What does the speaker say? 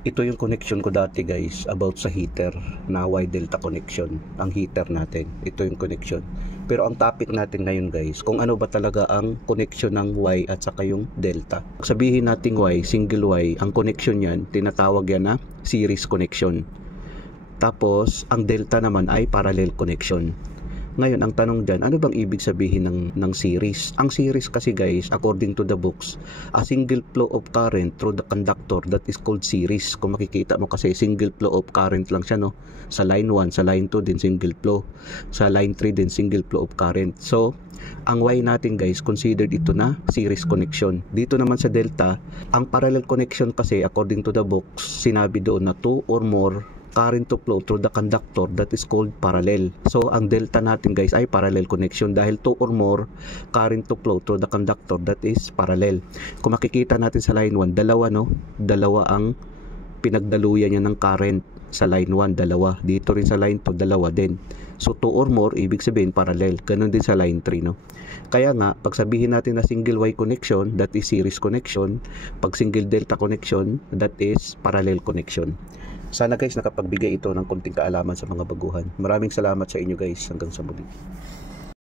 Ito yung connection ko dati guys about sa heater na Y delta connection. Ang heater natin, ito yung connection. Pero ang topic natin ngayon guys, kung ano ba talaga ang connection ng Y at saka yung delta. Sabihin natin Y, single Y, ang connection yan, tinatawag yan na series connection. Tapos ang delta naman ay parallel connection. Ngayon, ang tanong dyan, ano bang ibig sabihin ng series? Ang series kasi guys, according to the books, a single flow of current through the conductor, that is called series. Kung makikita mo kasi, single flow of current lang siya, no? Sa line 1, sa line 2 din single flow. Sa line 3 din single flow of current. So, ang Y natin guys, considered ito na series connection. Dito naman sa delta, ang parallel connection kasi, according to the books, sinabi doon na 2 or more current to flow through the conductor, that is called parallel. So ang delta natin guys ay parallel connection dahil 2 or more current to flow through the conductor, that is parallel. Kung makikita natin sa line 1, dalawa, no? Dalawa ang pinagdaluyan niya ng current sa line 1, dalawa. Dito rin sa line 2, dalawa din. So 2 or more, ibig sabihin parallel. Ganon din sa line 3, no? Kaya nga, pag sabihin natin na single Y connection, that is series connection. Pag single delta connection, that is parallel connection. Sana guys nakapagbigay ito ng konting kaalaman sa mga baguhan. Maraming salamat sa inyo guys. Hanggang sa muli.